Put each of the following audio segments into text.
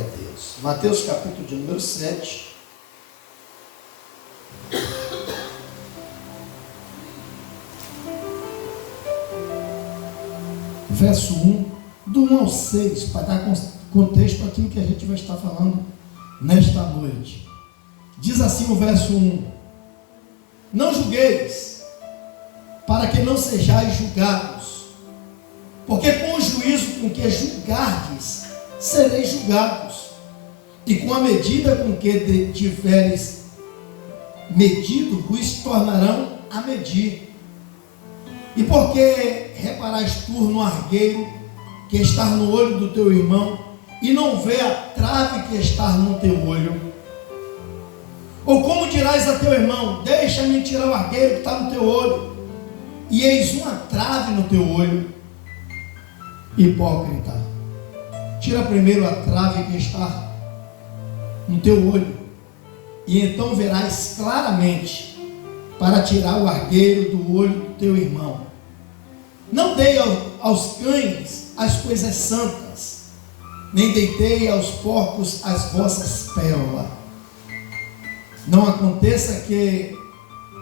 Glória a Deus. Mateus capítulo de número 7. Verso 1, do 1 ao 6, para dar contexto àquilo que a gente vai estar falando nesta noite. Diz assim o verso 1: Não julgueis, para que não sejais julgados, porque com o juízo com que julgardes, sereis julgados, e com a medida com que tiveres medido, vos tornarão a medir. E porque reparais tu no argueiro que está no olho do teu irmão, e não vê a trave que está no teu olho? Ou como dirás a teu irmão: deixa-me tirar o argueiro que está no teu olho, e eis uma trave no teu olho? Hipócrita, tira primeiro a trave que está no teu olho, e então verás claramente para tirar o argueiro do olho do teu irmão. Não dei aos cães as coisas santas, nem deitei aos porcos as vossas pérolas. Não aconteça que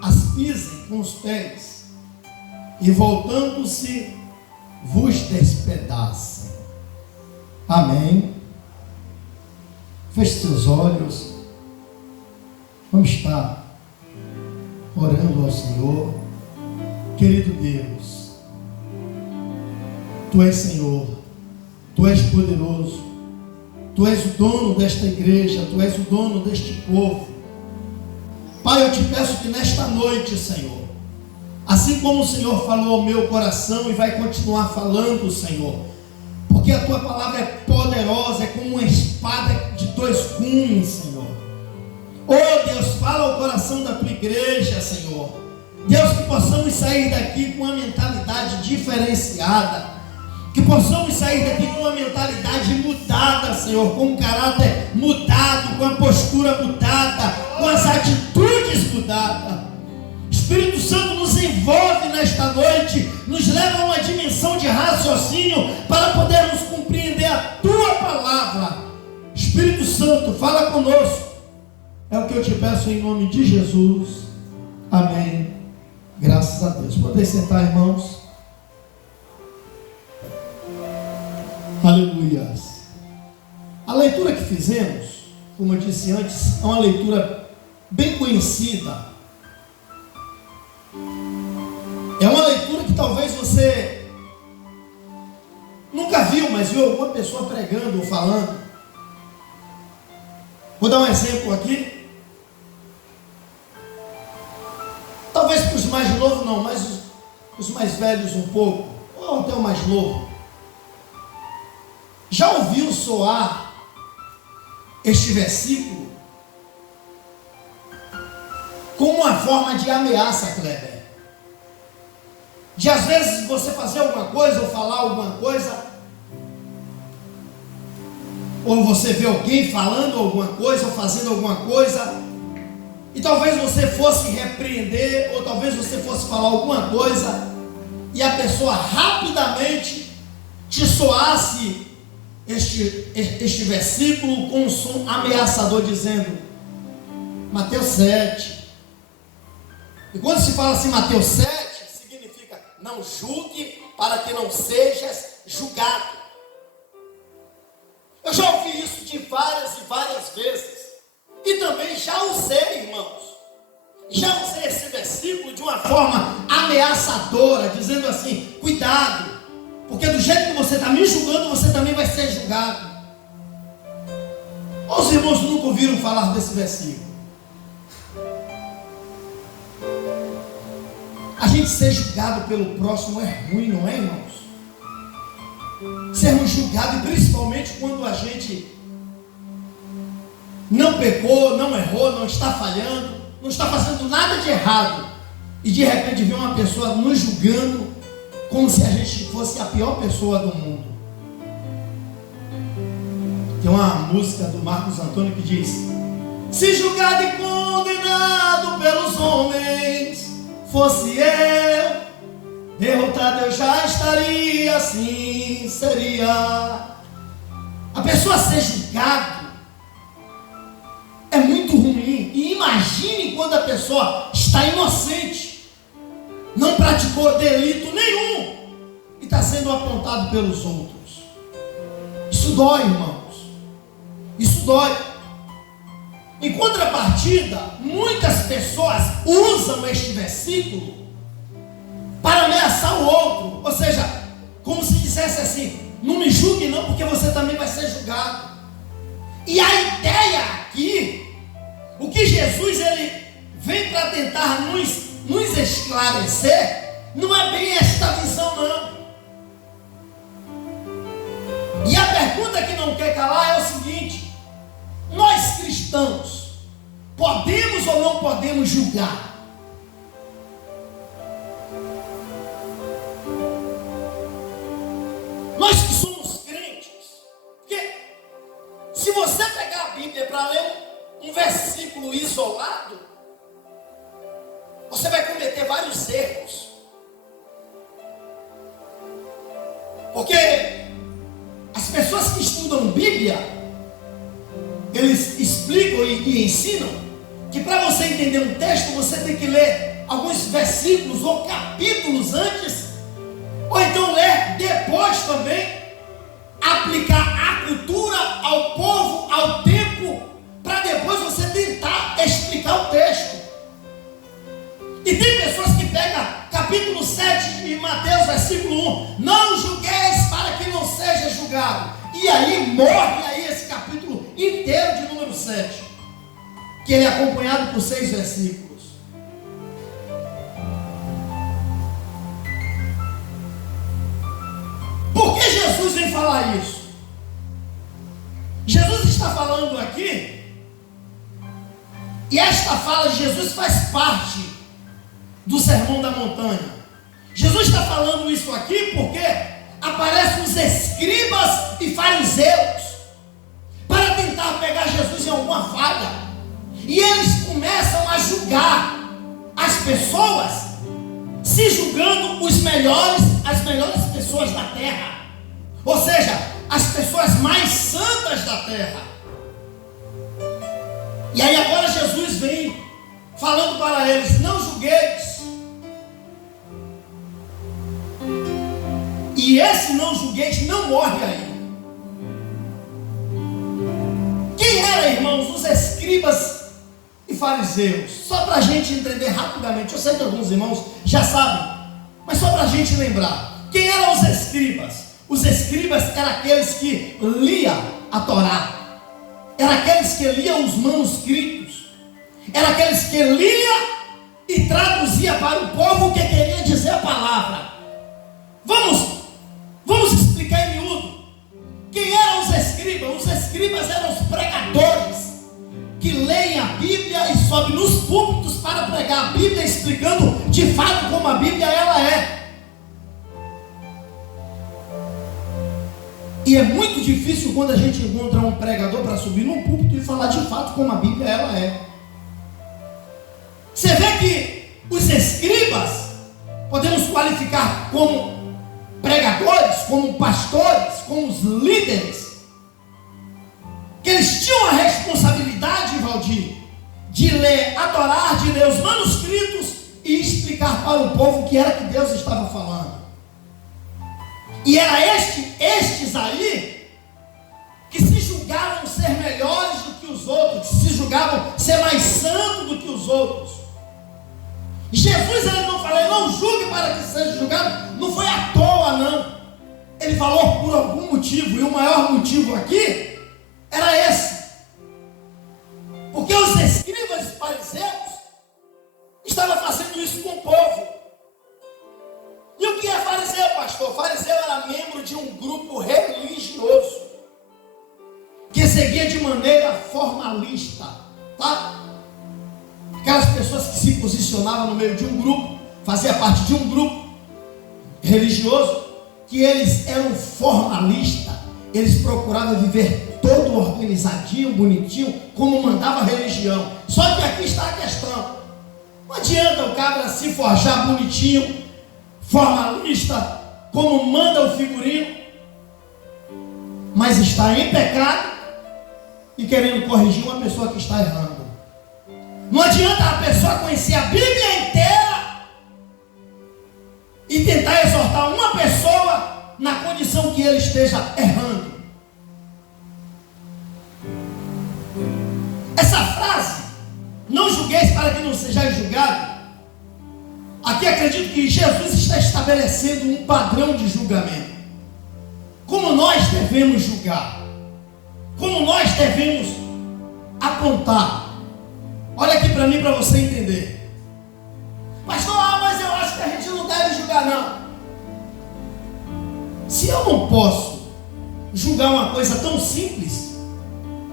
as pisem com os pés, e voltando-se vos despedacem. Amém. Feche seus olhos. Vamos estar orando ao Senhor. Querido Deus, Tu és Senhor, Tu és poderoso, Tu és o dono desta igreja, Tu és o dono deste povo. Pai, eu te peço que nesta noite, Senhor, assim como o Senhor falou ao meu coração e vai continuar falando, Senhor, porque a Tua palavra é poderosa, é como uma espada de dois gumes, Senhor. Oh Deus, fala ao coração da Tua igreja, Senhor. Deus, que possamos sair daqui com uma mentalidade diferenciada, que possamos sair daqui com uma mentalidade mudada, Senhor, com um caráter mudado, com a postura mudada, com as atitudes mudadas. Espírito Santo, nos envolve nesta noite, nos leva a uma dimensão de raciocínio para podermos compreender a Tua palavra. Espírito Santo, fala conosco. É o que eu te peço em nome de Jesus. Amém. Graças a Deus. Podem sentar, irmãos. Aleluia. A leitura que fizemos, como eu disse antes, é uma leitura bem conhecida. É uma leitura que talvez você nunca viu, mas viu alguma pessoa pregando ou falando. Vou dar um exemplo aqui. Talvez para os mais novos não, mas os mais velhos um pouco, ou até o mais novo. Já ouviu soar este versículo como uma forma de ameaça, Kleber? De às vezes você fazer alguma coisa ou falar alguma coisa, ou você vê alguém falando alguma coisa ou fazendo alguma coisa, e talvez você fosse repreender, ou talvez você fosse falar alguma coisa, e a pessoa rapidamente te soasse este versículo com um som ameaçador, dizendo Mateus 7. E quando se fala assim Mateus 7, significa: não julgue para que não sejas julgado. Eu já ouvi isso de várias e várias vezes. E também já usei, irmãos, já usei esse versículo de uma forma ameaçadora, dizendo assim: cuidado, porque do jeito que você está me julgando, você também vai ser julgado. Os irmãos nunca ouviram falar desse versículo. A gente ser julgado pelo próximo é ruim, não é, irmãos? Sermos julgados, principalmente quando a gente não pecou, não errou, não está falhando, não está fazendo nada de errado, e de repente vem uma pessoa nos julgando como se a gente fosse a pior pessoa do mundo. Tem uma música do Marcos Antônio que diz: se julgado e condenado pelos homens fosse eu, derrotado eu já estaria, assim seria. A pessoa ser julgada julgado é muito ruim. E imagine quando a pessoa está inocente, não praticou delito nenhum e está sendo apontado pelos outros. Isso dói, irmãos. Isso dói. Em contrapartida, muitas pessoas usam este versículo para ameaçar o outro. Ou seja, como se dissesse assim: não me julgue não, porque você também vai ser julgado. E a ideia aqui, o que Jesus ele vem para tentar nos esclarecer, não é bem esta visão não. E a pergunta que não quer calar é o seguinte: nós cristãos podemos ou não podemos julgar? Nós que somos crentes, porque se você pegar a Bíblia para ler um versículo isolado, você vai cometer vários erros. Porque as pessoas que estudam Bíblia, eles explicam e ensinam que para você entender um texto, você tem que ler alguns versículos ou capítulos antes, ou então ler depois também, aplicar a cultura ao povo, ao tempo, para depois você tentar explicar o texto. E tem pessoas que pegam capítulo 7 de Mateus, versículo 1, não julgueis para que não seja julgado. E aí morre aí esse capítulo inteiro de número 7, que ele é acompanhado por 6 versículos. Por que Jesus vem falar isso? Jesus está falando aqui, e esta fala de Jesus faz parte do Sermão da Montanha. Jesus está falando isso aqui porque aparecem os escribas e fariseus para tentar pegar Jesus em alguma falha, e eles começam a julgar as pessoas, se julgando os melhores, as melhores pessoas da terra, ou seja, as pessoas mais santas da terra. E aí agora Jesus vem falando para eles: não julgueis. E esse não julgueis não morre aí. Quem era, irmãos, os escribas e fariseus? Só para a gente entender rapidamente. Eu sei que alguns irmãos já sabem, mas só para a gente lembrar. Quem eram os escribas? Os escribas eram aqueles que liam a Torá, eram aqueles que liam os manuscritos, eram aqueles que liam e traduziam para o povo o que queria dizer a palavra. Vamos explicar em miúdo. Quem eram os escribas? Os escribas eram os pregadores que leem a Bíblia e sobem nos púlpitos para pregar a Bíblia, explicando de fato como a Bíblia ela é. E é muito difícil quando a gente encontra um pregador para subir num púlpito e falar de fato como a Bíblia ela é. Você vê que os escribas podemos qualificar como pregadores, como pastores, como os líderes, que eles tinham a responsabilidade, Valdir, de ler a Torá, de ler os manuscritos e explicar para o povo o que era que Deus estava falando. E era estes aí que se julgavam ser melhores do que os outros, que se julgavam ser mais santos do que os outros. Jesus ele não falou: não julgue para que seja julgado, não foi à toa não. Ele falou por algum motivo, e o maior motivo aqui era esse. Porque os escribas e fariseus estavam fazendo isso com o povo. E o que é fariseu, pastor? Fariseu era membro de um grupo religioso que seguia de maneira formalista, tá? Aquelas pessoas que se posicionavam no meio de um grupo, fazia parte de um grupo religioso, que eles eram formalistas, eles procuravam viver todo organizadinho, bonitinho, como mandava a religião. Só que aqui está a questão: não adianta o cara se forjar bonitinho, formalista, como manda o figurino, mas está em pecado e querendo corrigir uma pessoa que está errando. Não adianta a pessoa conhecer a Bíblia inteira e tentar exortar uma pessoa na condição que ele esteja errando. Essa frase, não julgueis para que não sejais julgado, aqui acredito que Jesus está estabelecendo um padrão de julgamento. Como nós devemos julgar, como nós devemos apontar. Olha aqui para mim, para você entender. Pastor, mas eu acho que a gente não deve julgar, não. Se eu não posso julgar uma coisa tão simples,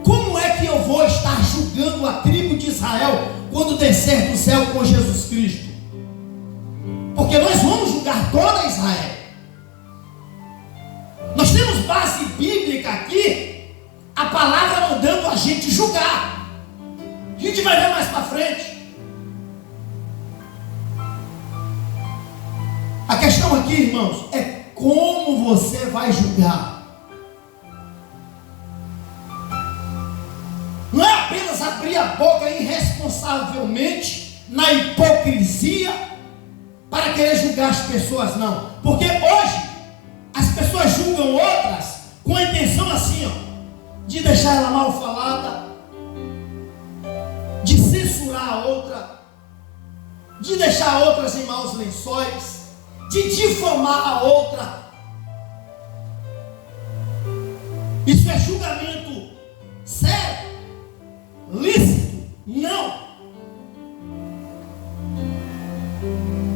como é que eu vou estar julgando a tribo de Israel quando descer do céu com Jesus Cristo? Porque nós vamos julgar toda Israel. Nós temos base bíblica aqui, a palavra mandando a gente julgar. A gente vai ver mais para frente. A questão aqui, irmãos, é como você vai julgar. Não é apenas abrir a boca irresponsavelmente, na hipocrisia, para querer julgar as pessoas, não. Porque hoje, as pessoas julgam outras com a intenção assim, de deixar ela mal falada, de censurar a outra, de deixar outras em maus lençóis, de difamar a outra. Isso é julgamento sério? Lícito? Não.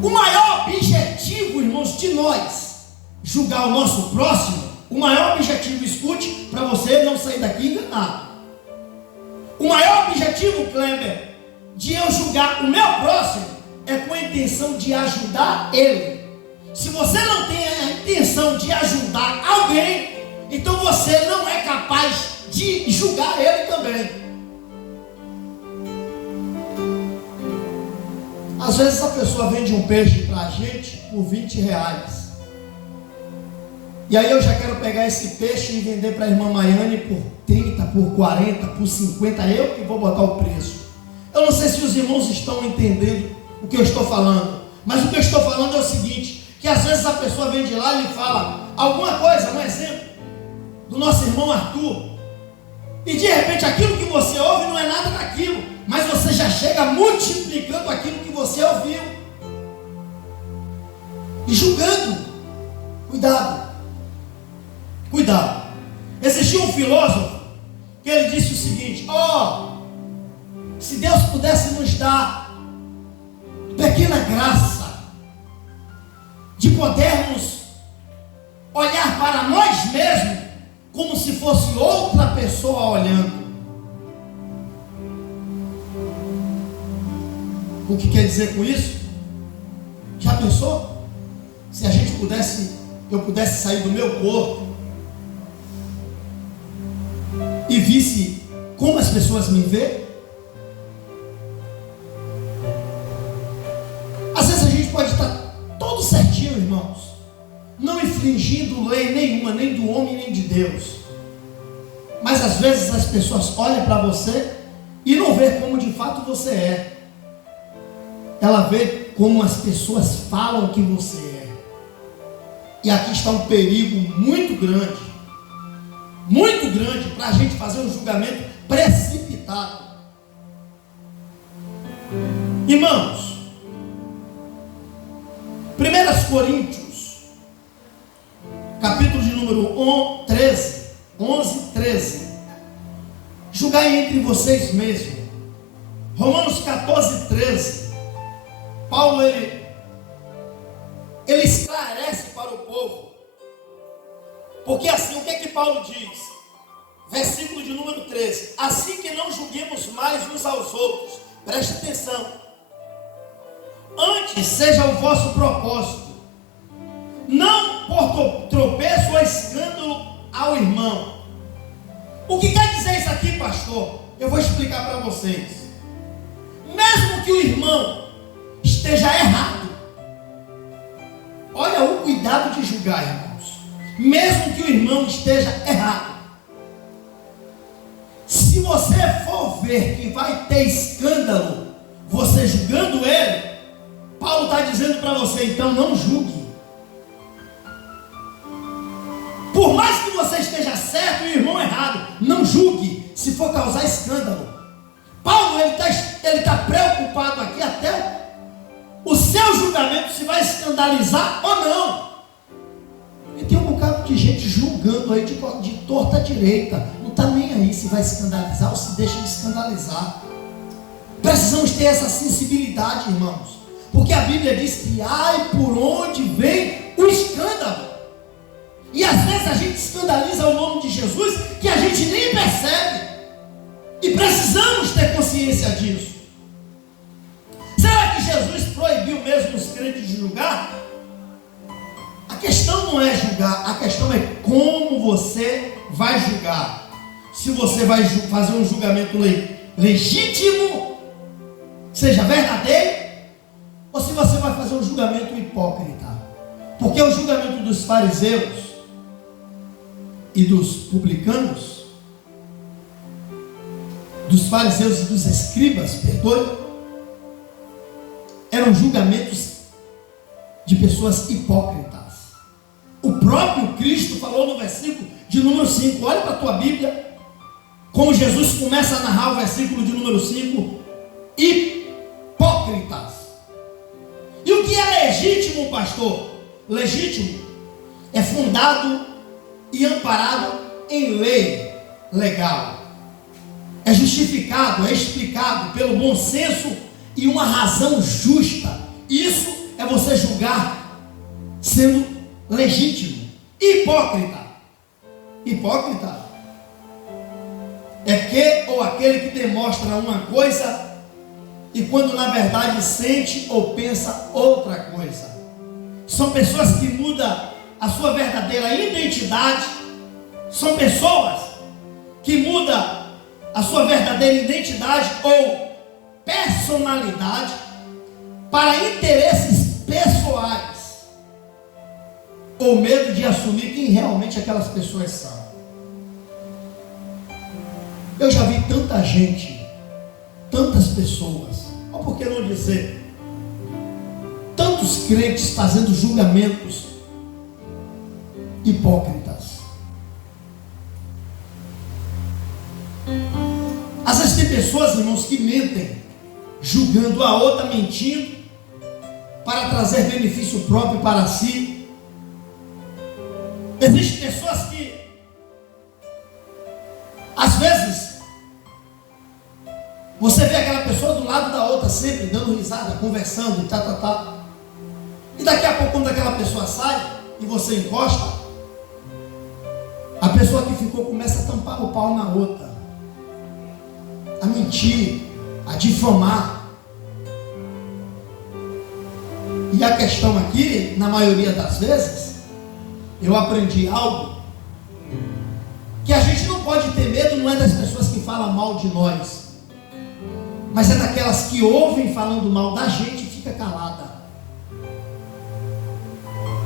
O maior objetivo, irmãos, de nós julgar o nosso próximo, o maior objetivo, escute, para você não sair daqui enganado. O maior objetivo, Kleber, de eu julgar o meu próximo é com a intenção de ajudar ele. Se você não tem a intenção de ajudar alguém, então você não é capaz de julgar ele também. Às vezes a pessoa vende um peixe para a gente por R$20. E aí eu já quero pegar esse peixe e vender para a irmã Maiane por 30, por 40, por 50, eu que vou botar o preço. Eu não sei se os irmãos estão entendendo o que eu estou falando, mas o que eu estou falando é o seguinte, que às vezes a pessoa vem de lá e lhe fala alguma coisa, um exemplo, do nosso irmão Arthur, e de repente aquilo que você ouve não é nada daquilo, mas você já chega multiplicando aquilo que você ouviu, e julgando. Cuidado. Cuidado. Existia um filósofo que ele disse o seguinte: se Deus pudesse nos dar pequena graça de podermos olhar para nós mesmos como se fosse outra pessoa olhando. O que quer dizer com isso? Já pensou? Se a gente pudesse, eu pudesse sair do meu corpo e visse como as pessoas me veem? Às vezes a gente pode estar todo certinho, irmãos, não infringindo lei nenhuma, nem do homem, nem de Deus. Mas às vezes as pessoas olham para você e não vê como de fato você é. Ela vê como as pessoas falam que você é. E aqui está um perigo muito grande para a gente fazer um julgamento precipitado. Irmãos, 1 Coríntios, capítulo de número 11, 13. Julgai entre vocês mesmos. Romanos 14, 13. Paulo, ele esclarece para o povo. Porque assim, o que é que Paulo diz? Versículo de número 13. Assim que não julguemos mais uns aos outros. Preste atenção. Antes seja o vosso propósito, não por tropeço ou escândalo ao irmão. O que quer dizer isso aqui, pastor? Eu vou explicar para vocês. Mesmo que o irmão esteja errado, olha o cuidado de julgar, irmãos. Mesmo que o irmão esteja errado, se Se você for ver que vai ter escândalo, você julgando ele, Paulo está dizendo para você, então não julgue. Por mais que você esteja certo e o irmão errado, não julgue, se for causar escândalo. Paulo, ele está preocupado aqui até o seu julgamento, se vai escandalizar ou não. E tem um bocado de gente julgando aí de torta à direita, não está nem aí se vai escandalizar ou se deixa de escandalizar. Precisamos ter essa sensibilidade, irmãos, porque a Bíblia diz que ai por onde vem o escândalo. E às vezes a gente escandaliza o nome de Jesus que a gente nem percebe. E precisamos ter consciência disso. Será que Jesus proibiu mesmo os crentes de julgar? A questão não é julgar, a questão é como você vai julgar. Se você vai fazer um julgamento legítimo, seja verdadeiro, ou se você vai fazer um julgamento hipócrita. Porque o julgamento dos fariseus e dos publicanos, dos fariseus e dos escribas, perdoe, eram julgamentos de pessoas hipócritas. O próprio Cristo falou no versículo de número 5, olha para a tua Bíblia, como Jesus começa a narrar o versículo de número 5, hipócritas. E o que é legítimo, pastor? Legítimo é fundado e amparado em lei legal. É justificado, é explicado pelo bom senso e uma razão justa. Isso é você julgar sendo legítimo. Hipócrita. Hipócrita é que ou aquele que demonstra uma coisa e quando na verdade sente ou pensa outra coisa. São pessoas que mudam a sua verdadeira identidade. São pessoas que mudam a sua verdadeira identidade ou personalidade para interesses pessoais ou medo de assumir quem realmente aquelas pessoas são. Eu já vi tanta gente, tantas pessoas, ou por que não dizer, tantos crentes fazendo julgamentos hipócritas. Às vezes tem pessoas, irmãos, que mentem, julgando a outra, mentindo, para trazer benefício próprio para si. Existem pessoas que, às vezes, você vê aquela pessoa do lado da outra, sempre dando risada, conversando, e daqui a pouco, quando aquela pessoa sai, e você encosta, a pessoa que ficou começa a tampar o pau na outra, a mentir, a difamar. E a questão aqui, na maioria das vezes, eu aprendi algo, que a gente não pode ter medo, não é das pessoas que falam mal de nós, mas é daquelas que ouvem falando mal da gente e fica calada.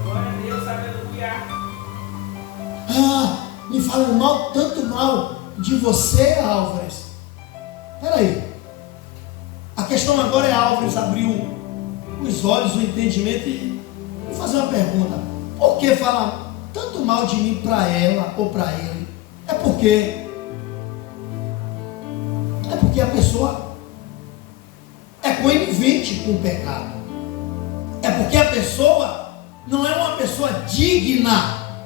Glória a Deus, aleluia. Ah, me falam mal, tanto mal de você, Álvares. Peraí, a questão agora é Álvares abrir os olhos, o entendimento e fazer uma pergunta: por que fala tanto mal de mim para ela ou para ele? É porque a pessoa é conivente com o pecado, é porque a pessoa não é uma pessoa digna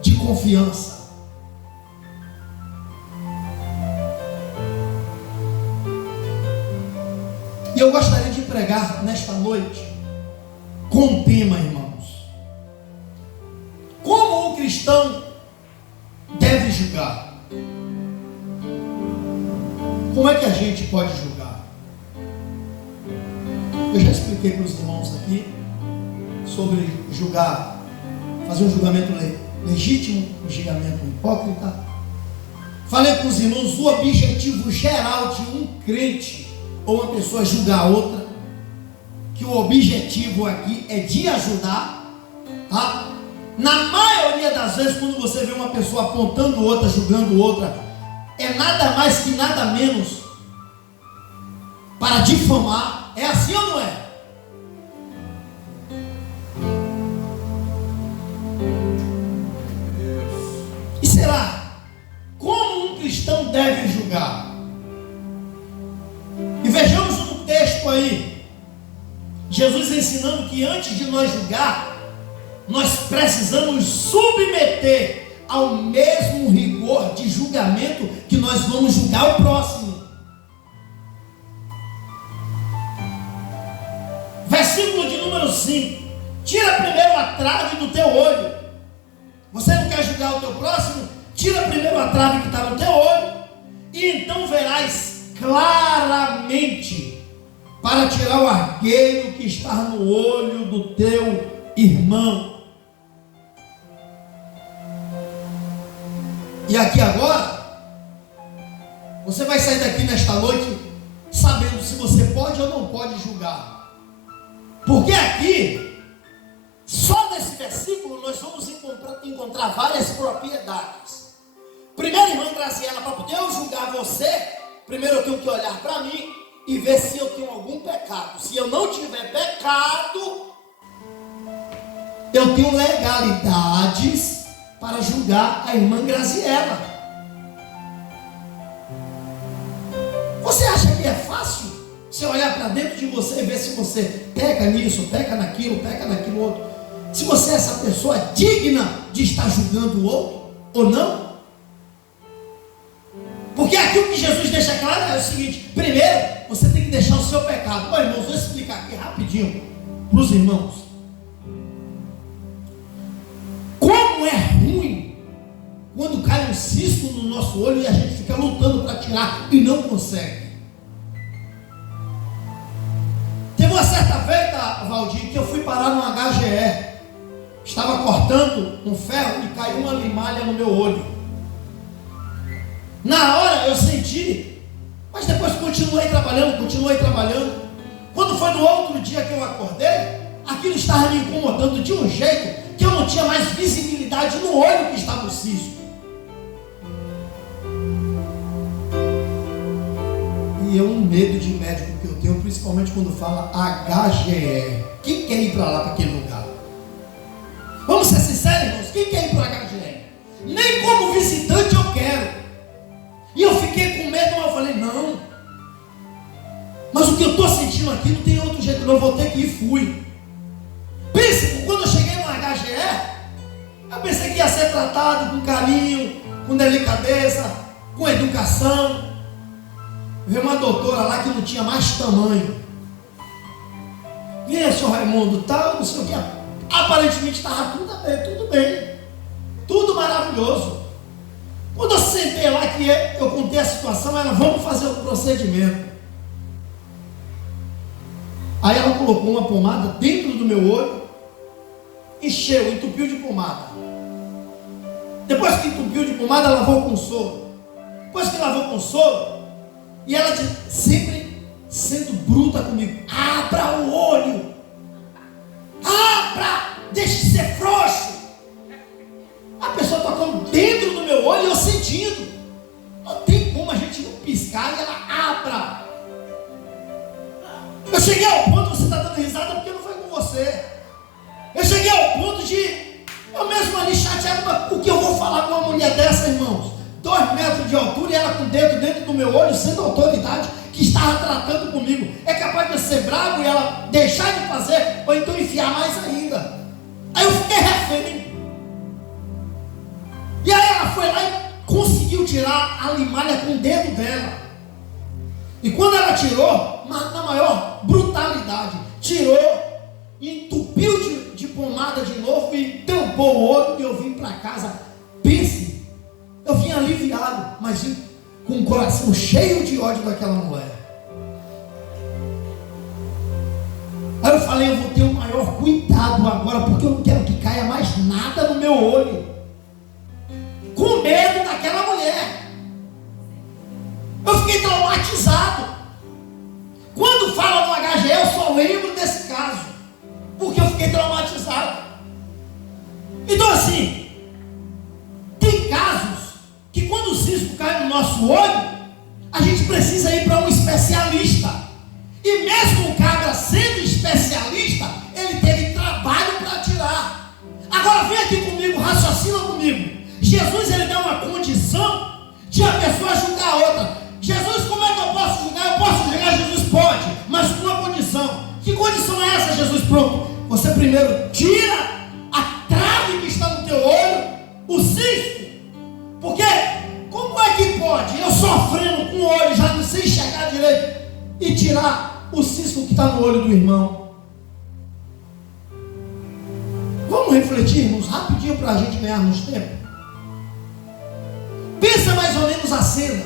de confiança. E eu gostaria de pregar nesta noite com um tema, irmãos: como o cristão deve julgar. Como é que a gente pode julgar? Eu já expliquei para os irmãos aqui sobre julgar, fazer um julgamento legítimo, um julgamento hipócrita. Falei com os irmãos o objetivo geral de um crente ou uma pessoa julgar a outra, que o objetivo aqui é de ajudar, tá? Na maioria das vezes, quando você vê uma pessoa apontando outra, julgando outra, é nada mais que nada menos para difamar. É assim ou não é? E será? Como um cristão deve julgar? E vejamos um texto aí, Jesus ensinando que antes de nós julgar, nós precisamos submeter ao mesmo rigor de julgamento que nós vamos julgar o próximo. Versículo de número 5: tira primeiro a trave do teu olho. Você não quer julgar o teu próximo? Tira primeiro a trave que está no teu olho, e então verás claramente para tirar o argueiro que está no olho do teu irmão. E aqui agora, você vai sair daqui nesta noite sabendo se você pode ou não pode julgar. Porque aqui, só nesse versículo, nós vamos encontrar várias propriedades. Primeiro, irmã Graziela, para poder eu julgar você, primeiro eu tenho que olhar para mim e ver se eu tenho algum pecado. Se eu não tiver pecado, eu tenho legalidades para julgar a irmã Graziela. Você acha que é fácil você olhar para dentro de você e ver se você peca nisso, peca naquilo outro? Se você é essa pessoa digna de estar julgando o outro ou não? Porque aqui o que Jesus deixa claro é o seguinte: primeiro, você tem que deixar o seu pecado. Ó, irmãos, vou explicar aqui rapidinho para os irmãos. Como é ruim quando cai um cisto no nosso olho e a gente fica lutando para tirar e não consegue. Teve uma certa feita, Valdir, que eu fui parar no HGE. Estava cortando um ferro e caiu uma limalha no meu olho. Na hora eu senti, mas depois continuei trabalhando. Quando foi no outro dia que eu acordei, aquilo estava me incomodando de um jeito que eu não tinha mais visibilidade no olho que estava o cisto. E um medo de médico que eu tenho, principalmente quando fala HGE. Quem quer ir para lá, para aquele lugar? Vamos ser sinceros, irmãos, quem quer ir para o HGE? Nem como visitante eu quero. E eu fiquei com medo, mas eu falei, não. Mas o que eu estou sentindo aqui não tem outro jeito, não, eu vou ter que ir, fui. Pense, quando eu cheguei no HGE, eu pensei que ia ser tratado com carinho, com delicadeza, com educação. Veio uma doutora lá que não tinha mais tamanho. Vinha, senhor Raimundo, tal, não sei o que. Aparentemente estava tudo bem. Tudo maravilhoso. Quando eu sentei lá, que eu contei a situação, ela, vamos fazer o procedimento. Aí ela colocou uma pomada dentro do meu olho, encheu, entupiu de pomada. Depois que entupiu de pomada, lavou com soro. Depois que lavou com soro, e ela sempre sendo bruta comigo, abra o olho, abra, deixe de ser frouxo. A pessoa tocando dentro do meu olho e eu sentindo. Não tem como a gente não piscar e ela abra. Eu cheguei ao ponto, você está dando risada porque não foi com você. Eu cheguei ao ponto de, eu mesmo ali chateado, o que eu vou falar com uma mulher dessa, irmãos? 2 metros de altura e ela com o dedo dentro do meu olho, sendo autoridade, que estava tratando comigo. É capaz de eu ser bravo e ela deixar de fazer, ou então enfiar mais ainda. Aí eu fiquei refém. E aí ela foi lá e conseguiu tirar a limalha com o dedo dela. E quando ela tirou, na maior brutalidade, tirou, entupiu de pomada de novo e tampou o olho, e eu vim para casa. Pense, eu vim aliviado, mas vim com o coração cheio de ódio daquela mulher. Aí eu falei, eu vou ter o maior cuidado agora, porque eu não quero que caia mais nada no meu olho. Com medo daquela mulher. Eu fiquei traumatizado. Quando fala no HGE, eu só lembro desse caso, porque eu fiquei traumatizado. Então assim, tem casos que quando o cisco cai no nosso olho, a gente precisa ir para um especialista. E mesmo o cabra sendo especialista, ele teve trabalho para tirar. Agora vem aqui comigo, raciocina comigo. Jesus, ele dá uma condição de a pessoa julgar a outra. Jesus, como é que eu posso julgar? Eu posso julgar? Jesus pode, mas com uma condição. Que condição é essa, Jesus? Pronto. Você primeiro tira a trave que está no teu olho, o cisco. Porque como é que pode eu sofrendo com o olho, já não sei enxergar direito, e tirar o cisco que está no olho do irmão? Vamos refletir, irmãos, rapidinho para a gente ganharmos tempo. Pensa mais ou menos a cena.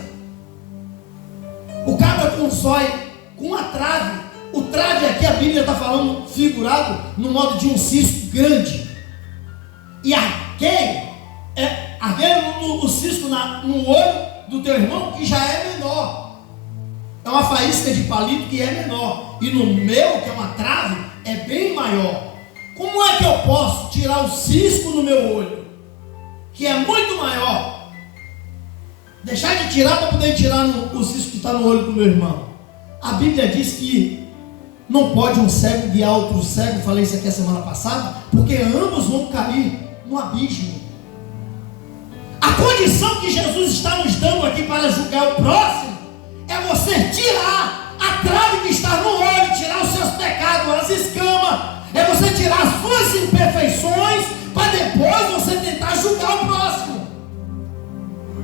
O cabra com o zóio, com a trave. O trave aqui, a Bíblia está falando figurado no modo de um cisco grande. E arqueio o cisco no olho do teu irmão, que já é menor. É uma faísca de palito que é menor. E no meu, que é uma trave, é bem maior. Como é que eu posso tirar o cisco no meu olho, que é muito maior? Deixar de tirar para poder tirar o cisco que está no olho do meu irmão. A Bíblia diz que não pode um cego guiar outro cego. Falei isso aqui a semana passada. Porque ambos vão cair no abismo. A condição que Jesus está nos dando aqui para julgar o próximo é você tirar a trave que está no olho, tirar os seus pecados, as escamas. É você tirar as suas imperfeições para depois você tentar julgar o próximo.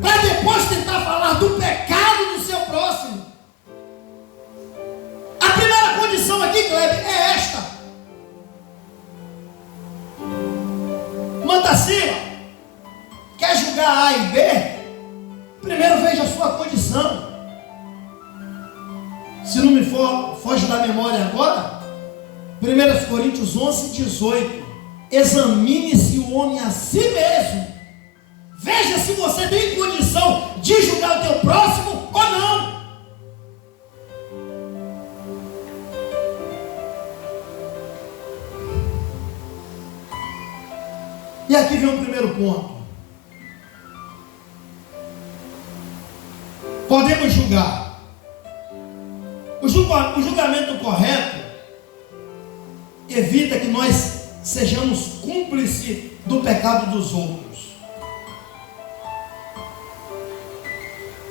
Para depois tentar falar do pecado do seu próximo. A primeira condição aqui, Kleber, é esta. Mantacila, quer julgar A e B? Primeiro veja a sua condição. Se não me foge da memória agora, 1 Coríntios 11:18. Examine-se o homem a si mesmo. Veja se você tem condição de julgar o teu próximo ou não. E aqui vem o primeiro ponto. Podemos julgar. O julgamento correto evita que nós sejamos cúmplices do pecado dos outros.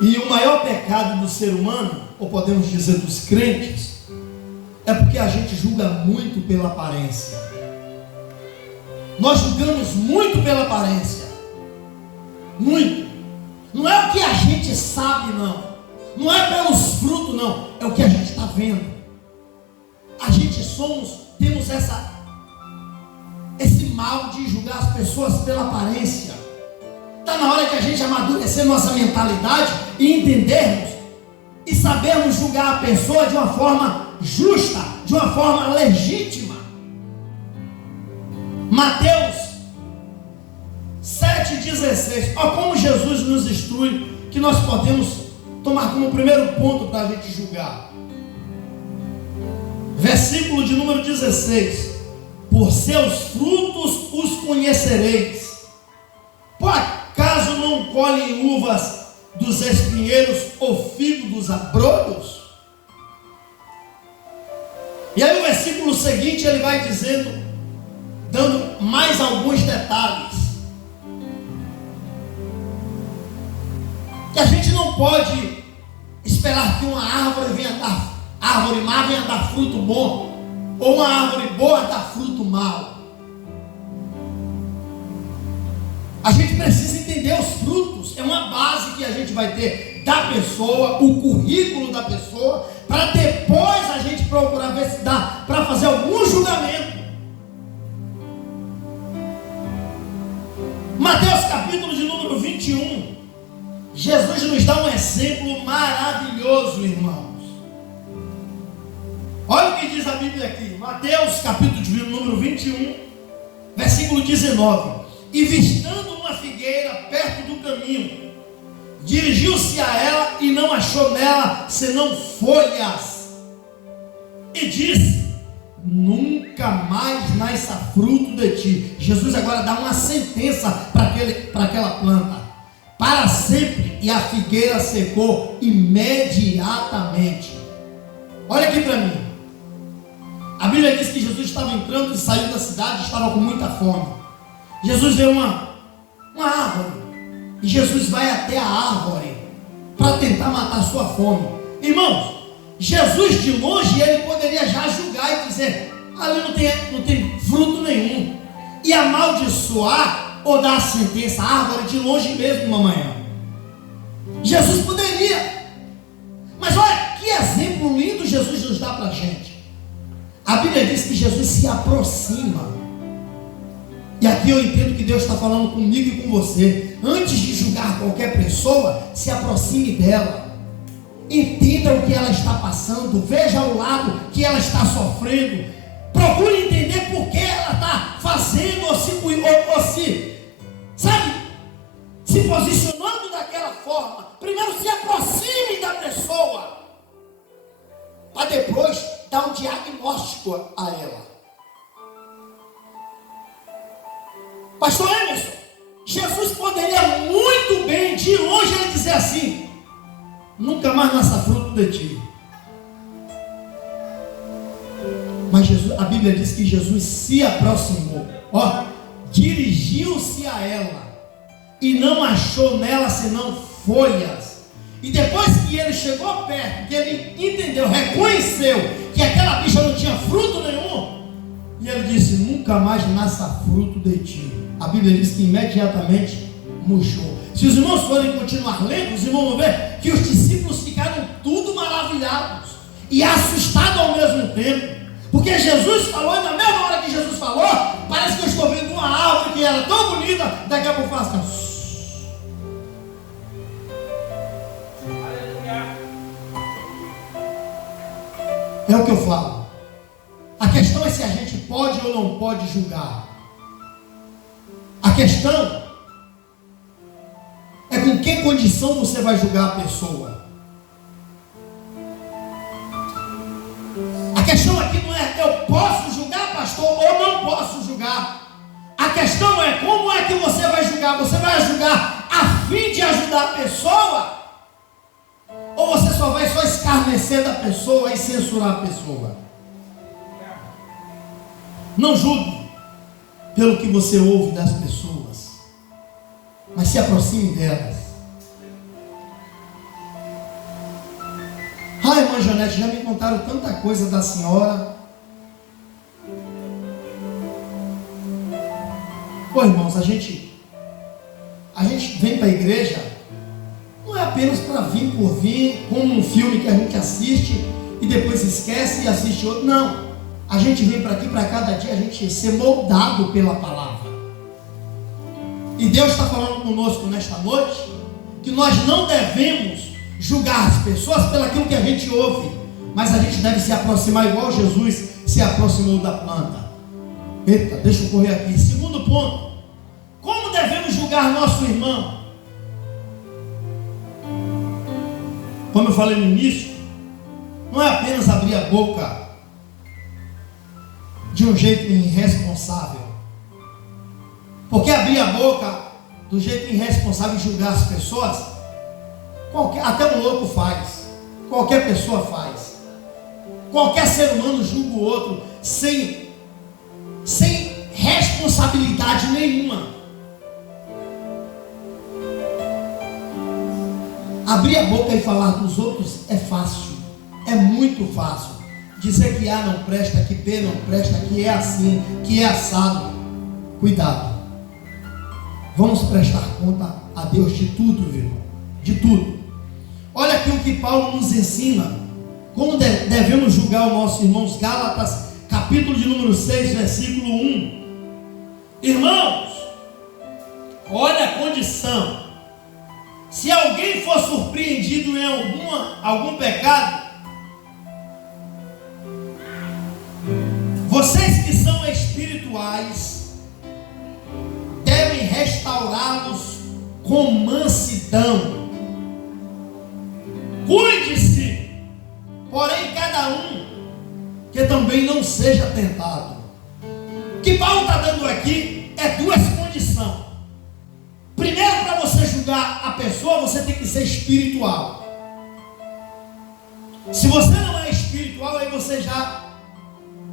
E o maior pecado do ser humano, ou podemos dizer dos crentes, é porque a gente julga muito pela aparência. Nós julgamos muito pela aparência. Muito. Não é o que a gente sabe, não. Não é pelos frutos, não. É o que a gente está vendo. A gente temos esse mal de julgar as pessoas pela aparência. Está na hora que a gente amadurecer nossa mentalidade e entendermos e sabermos julgar a pessoa de uma forma justa, de uma forma legítima. Mateus 7,16. Olha como Jesus nos instrui que nós podemos tomar como primeiro ponto para a gente julgar. Versículo de número 16. Por seus frutos os conhecereis. Por acaso não colhem uvas dos espinheiros ou figo dos abrolhos? E aí o versículo seguinte ele vai dizendo, dando mais alguns detalhes. Que a gente não pode esperar que uma árvore má venha dar fruto bom, ou uma árvore boa dar fruto mau. A gente precisa entender os frutos. É uma base que a gente vai ter da pessoa, o currículo da pessoa, para depois a gente procurar ver se dá para fazer algum julgamento. Mateus capítulo de número 21. Jesus nos dá um exemplo maravilhoso, irmãos. Olha o que diz a Bíblia aqui. Mateus capítulo de número 21, versículo 19. E vistando uma figueira perto do caminho, dirigiu-se a ela e não achou nela senão folhas. E disse: nunca mais nasça fruto de ti. Jesus agora dá uma sentença para aquela planta. para sempre, e a figueira secou imediatamente. Olha aqui para mim. A Bíblia diz que Jesus estava entrando e saindo da cidade, estava com muita fome. Jesus vê uma árvore, e Jesus vai até a árvore para tentar matar a sua fome. Irmãos, Jesus de longe, ele poderia já julgar e dizer: ali não tem fruto nenhum, e amaldiçoar ou dar a sentença à árvore de longe mesmo uma manhã. Jesus poderia, mas olha que exemplo lindo Jesus nos dá para a gente. A Bíblia diz que Jesus se aproxima, e aqui eu entendo que Deus está falando comigo e com você. Antes de julgar qualquer pessoa, se aproxime dela, entenda o que ela está passando, veja o lado que ela está sofrendo, procure entender por que ela está fazendo ou se posicionando daquela forma. Primeiro se aproxime da pessoa, para depois dar um diagnóstico a ela. Pastor Emerson, Jesus poderia muito bem, de longe, ele dizer assim: nunca mais nasça fruto de ti. Mas Jesus, a Bíblia diz que Jesus se aproximou, dirigiu-se a ela, e não achou nela senão folhas. E depois que ele chegou perto, que ele entendeu, reconheceu que aquela bicha não tinha fruto nenhum, e ele disse: nunca mais nasça fruto de ti. A Bíblia diz que imediatamente murchou. Se os irmãos forem continuar lendo, os irmãos vão ver que os discípulos ficaram tudo maravilhados e assustados ao mesmo tempo, porque Jesus falou, e na mesma hora que Jesus falou, parece que eu estou vendo uma árvore que era tão bonita, daqui a pouco faz assim. É o que eu falo. A questão é se a gente pode ou não pode julgar. A questão é com que condição você vai julgar a pessoa. A questão aqui não é eu posso julgar, pastor, ou não posso julgar. A questão é como é que você vai julgar. Você vai julgar a fim de ajudar a pessoa, ou você só vai escarnecer da pessoa e censurar a pessoa? Não julgue pelo que você ouve das pessoas, mas se aproxime delas. Irmã Janete, já me contaram tanta coisa da senhora. Pô, irmãos, a gente vem para a igreja, não é apenas para vir por vir, como um filme que a gente assiste e depois esquece e assiste outro. Não. A gente vem para aqui para cada dia a gente ser moldado pela palavra. E Deus está falando conosco nesta noite que nós não devemos julgar as pessoas pelo aquilo que a gente ouve, mas a gente deve se aproximar igual Jesus se aproximou da planta. Eita, deixa eu correr aqui. Segundo ponto: como devemos julgar nosso irmão? Como eu falei no início, não é apenas abrir a boca de um jeito irresponsável, porque abrir a boca do jeito irresponsável e julgar as pessoas, até um louco faz, qualquer pessoa faz, qualquer ser humano julga o outro sem responsabilidade nenhuma. Abrir a boca e falar dos outros é fácil, é muito fácil. Dizer que A não presta, que B não presta, que é assim, que é assado. Cuidado. Vamos prestar conta a Deus de tudo, viu? De tudo. Olha aqui o que Paulo nos ensina. Como devemos julgar os nossos irmãos. Gálatas, capítulo de número 6, versículo 1. Irmãos, olha a condição. Se alguém for surpreendido em algum pecado, vocês que são espirituais devem restaurá-los com mansidão. Cuide-se, porém, cada um que também não seja tentado. O que Paulo está dando aqui é duas condições. Primeiro, para você julgar a ser espiritual. Se você não é espiritual, aí você já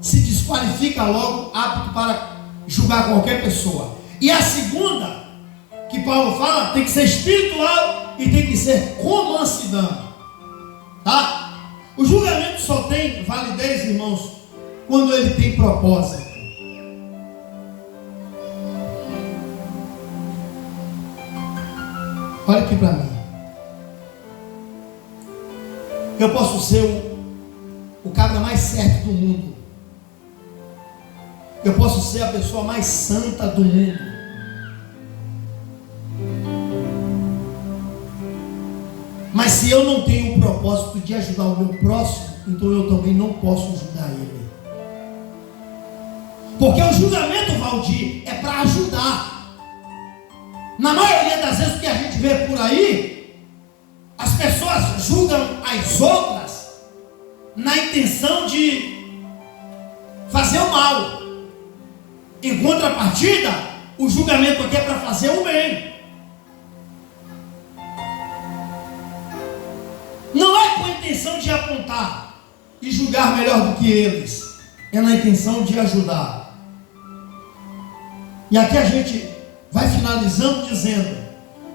se desqualifica logo, apto para julgar qualquer pessoa. E a segunda, que Paulo fala, tem que ser espiritual e tem que ser com mansidão. Tá? O julgamento só tem validez, irmãos, quando ele tem propósito. Olha aqui para mim. Eu posso ser o cabra mais certo do mundo. Eu posso ser a pessoa mais santa do mundo. Mas se eu não tenho o propósito de ajudar o meu próximo, então eu também não posso julgar ele. Porque o julgamento, Valdir, é para ajudar. Na maioria das vezes o que a gente vê por aí, as pessoas julgam as outras na intenção de fazer o mal. Em contrapartida, o julgamento aqui é para fazer o bem. Não é com a intenção de apontar e julgar melhor do que eles. É na intenção de ajudar. E aqui a gente vai finalizando dizendo: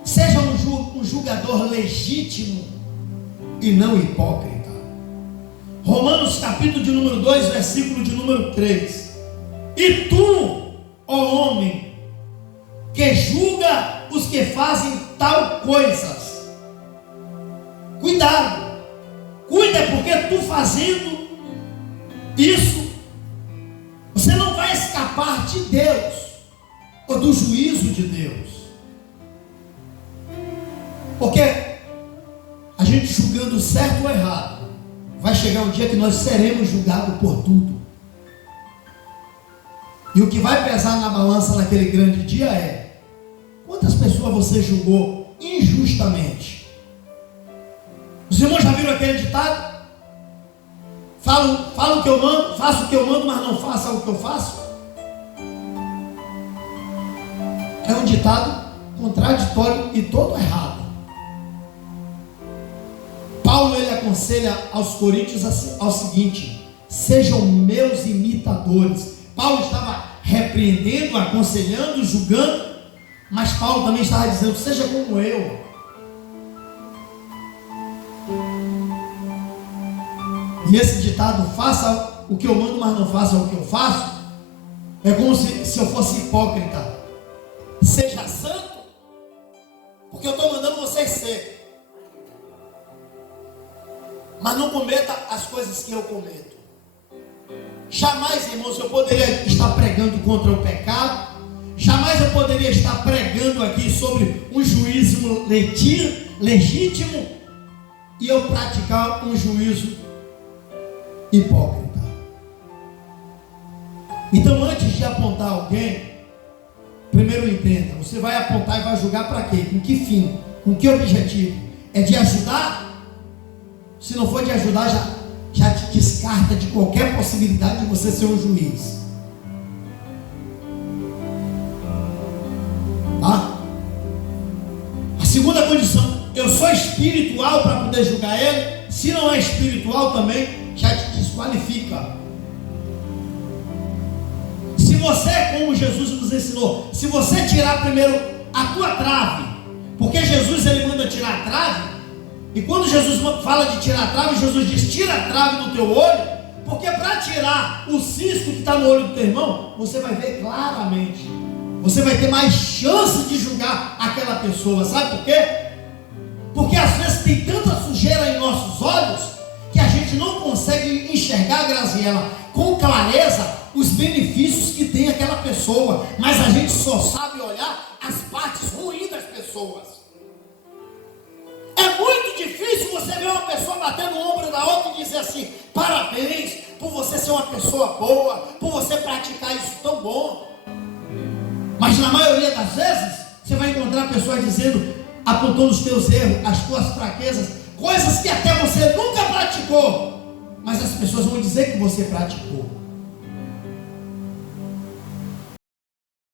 seja um julgador legítimo e não hipócrita. Romanos capítulo de número 2, versículo de número 3. E tu, ó homem, que julga os que fazem tal coisas, cuidado, cuida, porque tu fazendo isso, você não vai escapar de Deus, ou do juízo de Deus. Porque a gente julgando certo ou errado, vai chegar um dia que nós seremos julgados por tudo. E o que vai pesar na balança naquele grande dia é: quantas pessoas você julgou injustamente? Os irmãos já viram aquele ditado? Falo o que eu mando, faço o que eu mando, mas não faça o que eu faço. É um ditado contraditório e todo errado. Paulo, ele aconselha aos coríntios ao seguinte: sejam meus imitadores. Paulo estava repreendendo, aconselhando, julgando, mas Paulo também estava dizendo: seja como eu. E esse ditado, faça o que eu mando, mas não faça o que eu faço, é como se eu fosse hipócrita. Seja santo, porque eu estou mandando vocês ser, mas não cometa as coisas que eu cometo. Jamais, irmãos, eu poderia estar pregando contra o pecado. Jamais eu poderia estar pregando aqui sobre um juízo legítimo e eu praticar um juízo hipócrita. Então, antes de apontar alguém, primeiro entenda: você vai apontar e vai julgar para quê? Com que fim? Com que objetivo? É de ajudar? Se não for de ajudar, já te descarta de qualquer possibilidade de você ser um juiz. Tá? A segunda condição: eu sou espiritual para poder julgar ele. Se não é espiritual também, já te desqualifica. Se você, como Jesus nos ensinou, se você tirar primeiro a tua trave, porque Jesus, ele manda tirar a trave. E quando Jesus fala de tirar a trave, Jesus diz: tira a trave do teu olho, porque para tirar o cisco que está no olho do teu irmão, você vai ver claramente, você vai ter mais chance de julgar aquela pessoa. Sabe por quê? Porque às vezes tem tanta sujeira em nossos olhos que a gente não consegue enxergar, Graziela, com clareza os benefícios que tem aquela pessoa, mas a gente só sabe olhar as partes ruins das pessoas. É muito difícil você ver uma pessoa bater no ombro da outra e dizer assim: parabéns por você ser uma pessoa boa, por você praticar isso tão bom. Mas na maioria das vezes você vai encontrar pessoas dizendo, apontando os teus erros, as tuas fraquezas, coisas que até você nunca praticou, mas as pessoas vão dizer que você praticou.